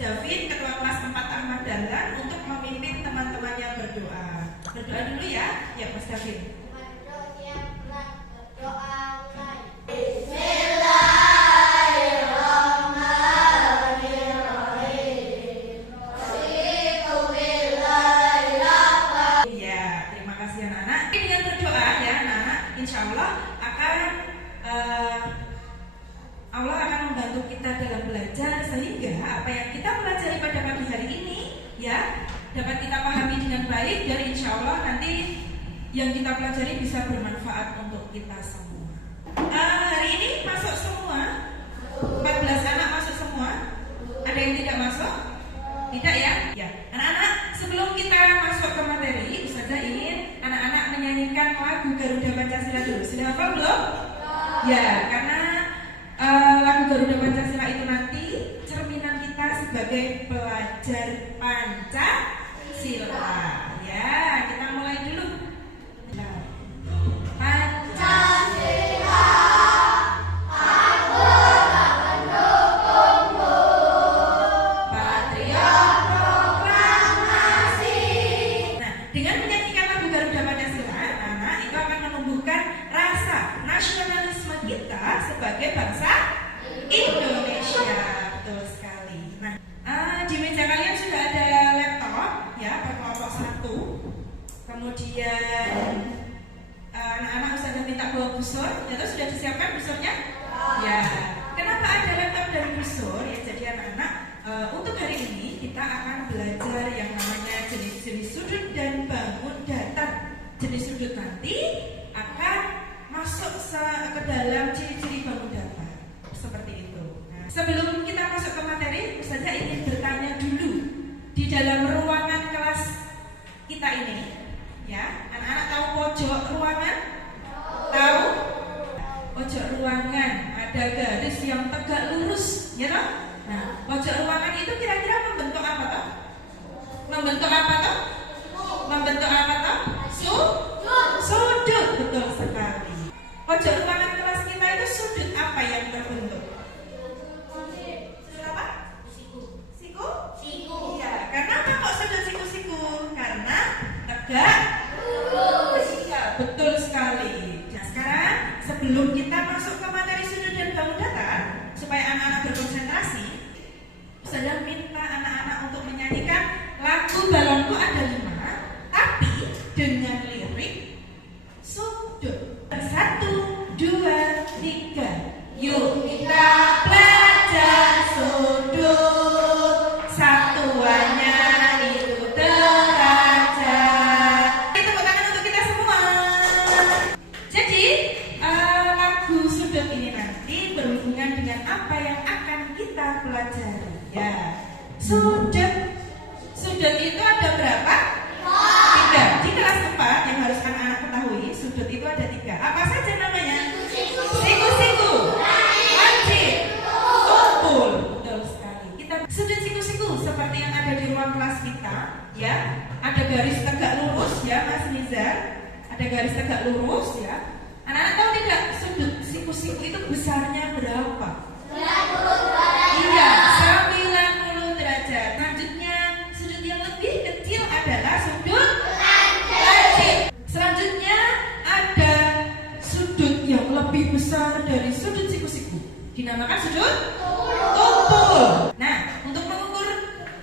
David, Ketua Kelas 4 Ahmad Dahlan untuk memimpin teman-temannya berdoa. Berdoa dulu ya, Mas David. Allah akan membantu kita dalam belajar sehingga apa yang kita pelajari pada pagi hari ini ya dapat kita pahami dengan baik dan insya Allah nanti yang kita pelajari bisa bermanfaat untuk kita semua. Hari ini masuk semua? 14 anak masuk semua? Ada yang tidak masuk? Tidak ya? Ya. Anak-anak, sebelum kita masuk ke materi, Ustazah ingin anak-anak menyanyikan lagu Garuda Pancasila dulu. Sudah hafal belum? Ya, karena lagu Garuda Pancasila itu nanti cerminan kita sebagai pelajar Pancasila. Ya, kita mulai dulu. Pancasila, aku tak mendukungmu. Patriot proklamasi. Nah, dengan menyanyikan lagu Garuda Pancasila, anak itu akan menumbuhkan rasa nasionalisme kita sebagai bangsa Indonesia. Betul sekali. Nah, di meja kalian sudah ada laptop ya, per kelompok 1. Kemudian anak-anak Ustazah minta bawa busur. Itu sudah disiapkan busurnya? Ya. Kenapa ada laptop dan busur? Ya, jadi anak-anak untuk hari ini kita akan belajar yang namanya jenis-jenis sudut dan bangun datar. Jenis sudut nanti akan masuk ke dalam ciri-ciri bangun datar. Seperti itu. Nah, sebelum kita masuk ke materi, Ustazah ingin bertanya dulu di dalam ruangan kelas kita ini, ya, anak-anak tahu pojok ruangan? Tahu? Pojok ruangan ada garis yang tegak lurus, ya toh? Nah, pojok ruangan itu kira-kira membentuk apa toh? Membentuk apa toh? Membentuk apa toh? Sudut, betul sekali. Pojok ruangan kelas kita itu sudut apa yang terbentuk? Sudut apa? Siku? Iya. Kenapa kok sudut siku-siku? Karena tegak lurus. Iya, betul sekali. Nah, sekarang sebelum kita masuk ke materi sudut dan bangun datar, supaya anak-anak berkonsentrasi, saya minta anak-anak untuk menyanyikan lagu Balonku Ada 5, tapi dengan lirik sudut. 1, 2, 3. Yuk kita belajar sudut, satuannya itu derajat. Tepuk tangan untuk kita semua. Jadi lagu sudut ini nanti berhubungan dengan apa yang akan kita pelajari. Ya, sudut itu ada berapa? 3. Di kelas 4 yang harus anak-anak ketahui, sudut itu ada 3. Apa saja namanya? Siku-siku, lancip, tumpul. Betul sekali. Kita sudut siku-siku seperti yang ada di ruang kelas kita, ya. Ada garis tegak lurus, ya, Mas Nizar. Ada garis tegak lurus, ya. Anak-anak tahu tidak sudut siku-siku itu besarnya berapa? 90 derajat. Iya, 90 derajat. Selanjutnya, sudut yang lebih kecil adalah sudut lancip. Selanjutnya ada sudut yang lebih besar dari sudut siku-siku, dinamakan sudut tumpul. Nah, untuk mengukur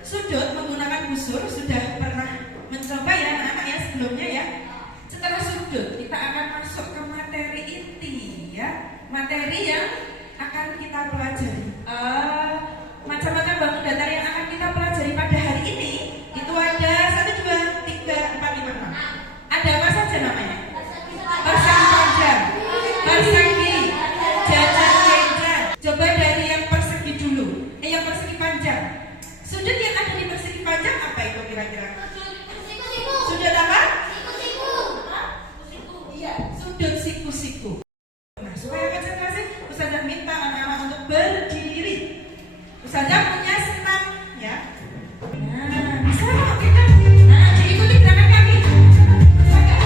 sudut menggunakan busur sudah pernah mencoba ya anak-anak ya sebelumnya ya. Setelah sudut kita akan masuk ke materi inti ya, materi yang akan kita pelajari. Macam-macam bangun datar yang akan kita pelajari pada hari ini itu ada 1, 2, 3, 4, 5, 6. Ada apa saja namanya? Persegi panjang, persegi, jajar jenjang. Coba dari yang persegi dulu. Yang persegi panjang. Sudut yang ada di persegi panjang apa itu kira-kira? Sudut apa? Iya, sudut siku-siku. Nah, supaya konsentrasi, Ustazah minta anak-anak untuk berdiri. Ustazah punya senam, ya. Nah, bisa kok kita. Nah, diikuti gerakan kami. Bisa nggak?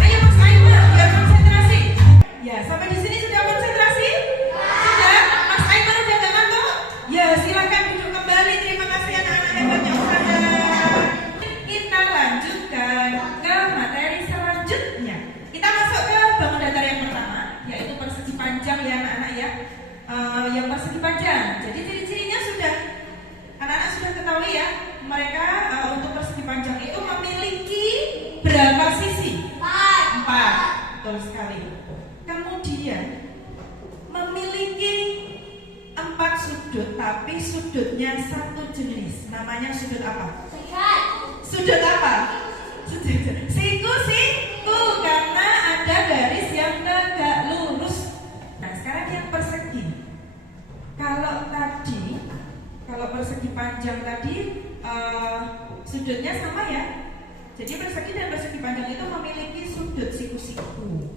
Ayo, Mas Aima, biar konsentrasi. Ya, sampai di sini sudah yang persegi panjang. Jadi ciri-cirinya sudah anak-anak sudah ketahui ya. Mereka untuk persegi panjang itu memiliki berapa sisi? 4. Betul sekali. Kemudian memiliki 4 sudut, tapi sudutnya satu jenis. Namanya sudut apa? Sudut apa? Siku-siku, karena ada garis yang tegak lurus. Nah, sekarang yang persegi. Kalau persegi panjang tadi sudutnya sama ya. Jadi persegi dan persegi panjang itu memiliki sudut siku-siku.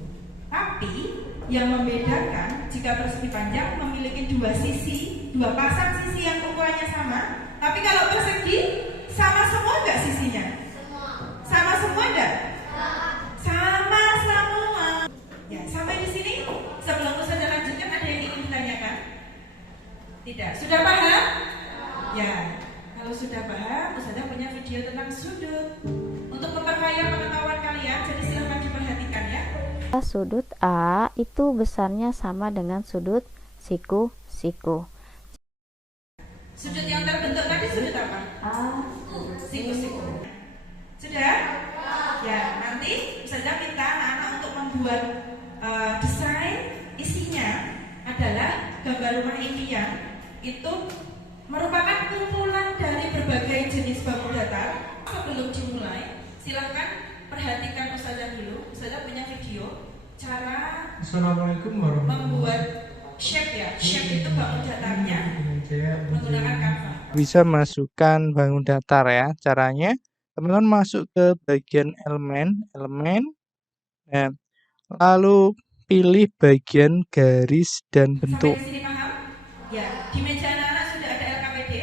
Tapi yang membedakan jika persegi panjang memiliki 2 sisi, 2 pasang sisi yang ukurannya sama. Tapi kalau persegi sama semua enggak sisinya? Sama semua enggak? Sama semua. Ya, sampai di sini sebelum Ustazah lanjutkan ada yang ingin ditanyakan? Tidak. Sudah paham? Ya. Kalau sudah paham, Ustazah punya video tentang sudut untuk memperkaya pengetahuan kalian. Jadi silahkan diperhatikan ya. Sudut A itu besarnya sama dengan sudut siku-siku. Sudut yang terbentuk tadi sudut apa? Siku-siku. Sudah? Ya, nanti Ustazah minta anak-anak untuk membuat desain. Isinya adalah gambar rumah impian. Itu merupakan kumpulan dari berbagai jenis bambu datar. Sebelum dimulai, silahkan perhatikan Ustazah dulu. Ustazah punya video cara Assalamualaikum warahmatullahi membuat shape ya. Shape itu bangun datarnya menggunakan Canva. Bisa masukkan bangun datar ya. Caranya teman-teman masuk ke bagian elemen, nah, lalu pilih bagian garis dan bentuk. Sampai di sini paham? Ya, di meja anak-anak sudah ada LKPD.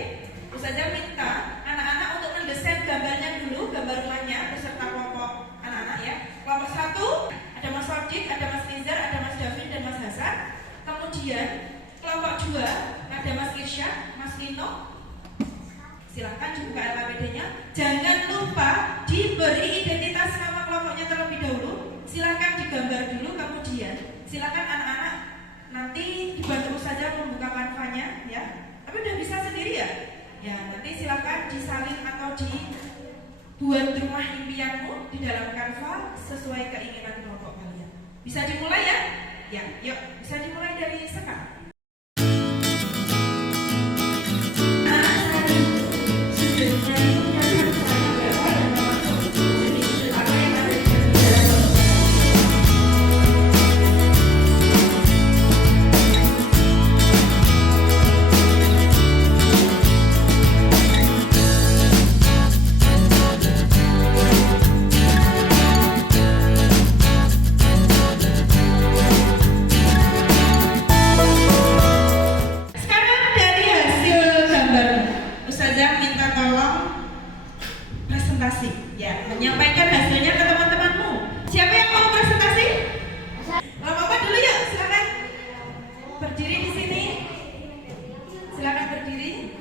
Ustazah minta anak-anak untuk mendesain gambarnya dulu, gambar rumahnya beserta kelompok anak-anak ya. Kelompok 1 ada Mas Wadik, ada Mas Rizar, ada Mas Davin dan Mas Hasan. Kemudian kelompok 2 ada Mas Irsya, Mas Lino. Silahkan dibuka LKPD-nya. Jangan lupa diberi identitas nama kelompoknya terlebih dahulu. Silahkan digambar dulu, kemudian silahkan anak-anak nanti dibantu saja membuka Canva-nya ya. Tapi udah bisa sendiri ya? Ya, nanti silahkan disalin atau dibuat rumah impianmu di dalam Canva sesuai keinginan kelompok kalian. Bisa dimulai ya? Ya, yuk, bisa dimulai dari sekarang. Ya, menyampaikan hasilnya ke teman-temanmu. Siapa yang mau presentasi? Bapak dulu yuk, silakan. Berdiri di sini. Silakan berdiri.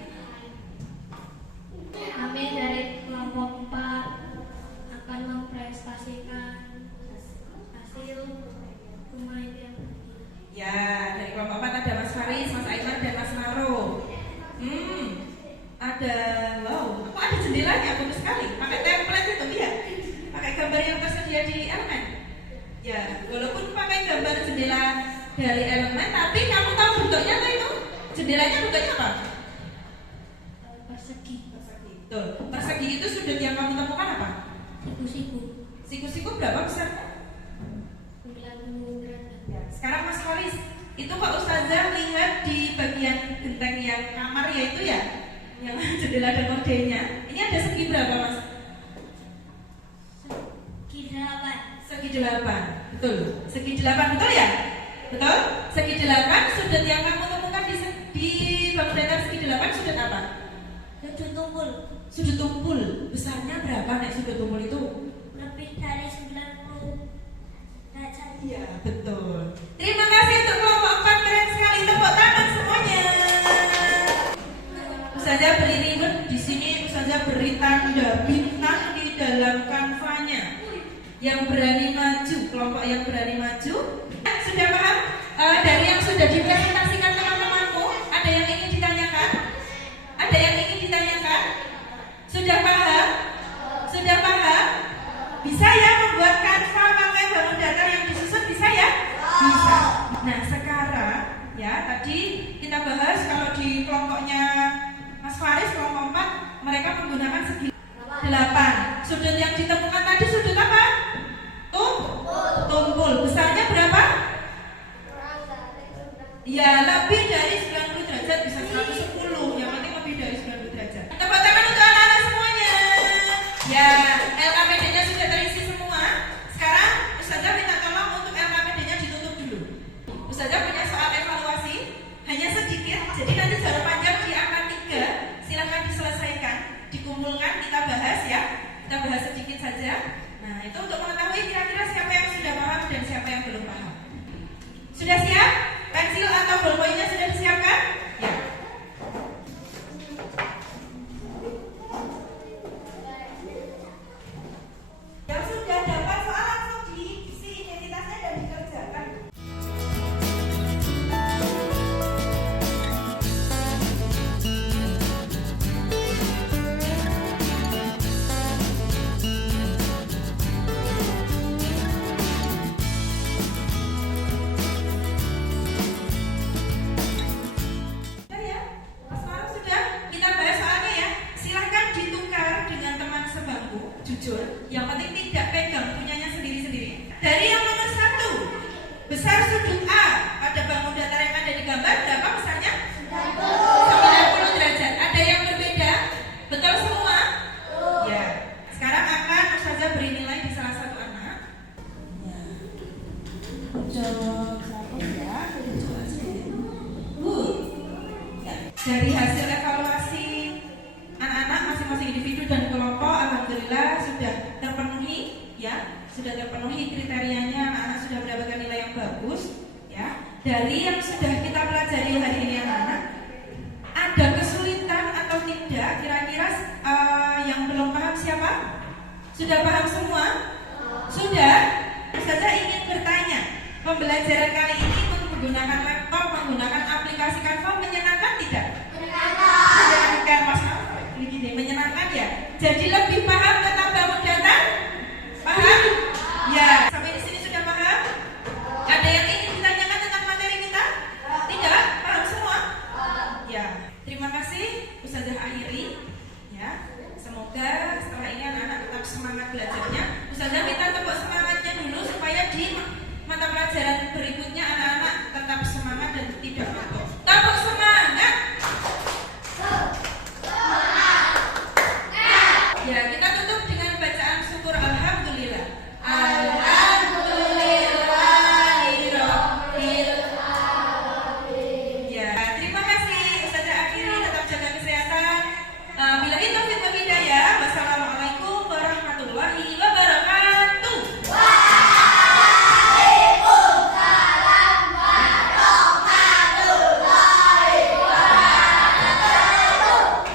Kami dari kelompok 4 akan mempresentasikan hasil rumah impian. Ya, dari kelompok 4 ada Mas Faris, Mas Aiman, dan Mas Maro. Ada, wow, kok ada jendelanya, bagus sekali. Pakai template itu, ya. Pakai gambar yang tersedia di elemen. Ya, walaupun pakai gambar jendela dari elemen, tapi kamu tahu bentuknya tuh itu? Jendelanya bentuknya apa? Persegi. Betul. Persegi itu sudut yang kamu temukan apa? Siku-siku. Siku-siku berapa besarnya? 90 derajat. Ya. Sekarang Mas Faris, itu Pak Ustazah lihat di bagian genteng yang kamar ya itu ya? Yang jendela dan kodenya. Ini ada segi berapa Mas? Segi 8. Segi 8. Betul. Segi 8 betul ya? Betul? Segi 8 sudut yang kamu temukan di bangun datar segi 8 sudut apa? Sudut tumpul. Sudut tumpul. Besarnya berapa nek sudut tumpul itu? Lebih dari 90 derajat. Iya, betul. Terima kasih untuk kelompok 4, keren sekali, tepuk tangan semuanya. Ustazah beri ribbon di sini, Ustazah beri tanda bintang di dalam kanvanya. Yang berani maju, kelompok yang berani maju. Sudah paham dari yang sudah dipresentasikan teman-teman? mereka menggunakan segi 8. Sudut yang ditemukan tadi sudut apa? Tumpul. Besarnya berapa? Ya, lebih dari 90 derajat, bisa 110. Yang penting lebih dari 90 derajat. Tepuk tangan untuk anak-anak semuanya. Ya, LKPD-nya sudah terisi semua. Sekarang Ustazah minta tolong untuk LKPD-nya ditutup dulu. Ustazah punya soal evaluasi, hanya sedikit. Jadi nanti jawabannya di angka 3. Silakan diselesaikan, dikumpulkan, kita bahas ya. Kita bahas sedikit saja. Nah, itu untuk mengetahui kira-kira siapa yang sudah paham dan siapa yang belum paham. Sudah siap? Pensil atau bolpoinnya sudah disiapkan? Ya. Yang sudah dapat soal langsung diisi identitasnya dan dikerjakan. Sudah ya? Sekarang sudah? Kita bahas soalnya ya. Silahkan ditukar dengan teman sebangku. Jujur, yang penting tidak pegang punyanya sendiri-sendiri. Dari yang nomor 1, besar sudut A pada bangun datar yang ada di gambar berapa besarnya? 90 derajat. Ada yang berbeda? Betul semua? Ya. Sekarang akan Ustazah beri nilai di salah satu anak. Ya. Jawab satu ya. Jawab sedikit. Ya. Dari hasil evaluasi anak-anak masing-masing individu dan kelompok, alhamdulillah sudah terpenuhi ya, sudah terpenuhi kriterianya. Anak-anak sudah mendapatkan nilai yang bagus ya. Dari yang sudah kita pelajari hari ini anak-anak, ada kesulitan atau tidak? Kira-kira yang belum paham siapa? Sudah paham semua? Sudah? Saja ingin bertanya, pembelajaran kali ini menggunakan laptop, menggunakan aplikasi Canva menyenangkan tidak? Menyenangkan, Mas. Begini, menyenangkan ya. Jadi lebih paham tentang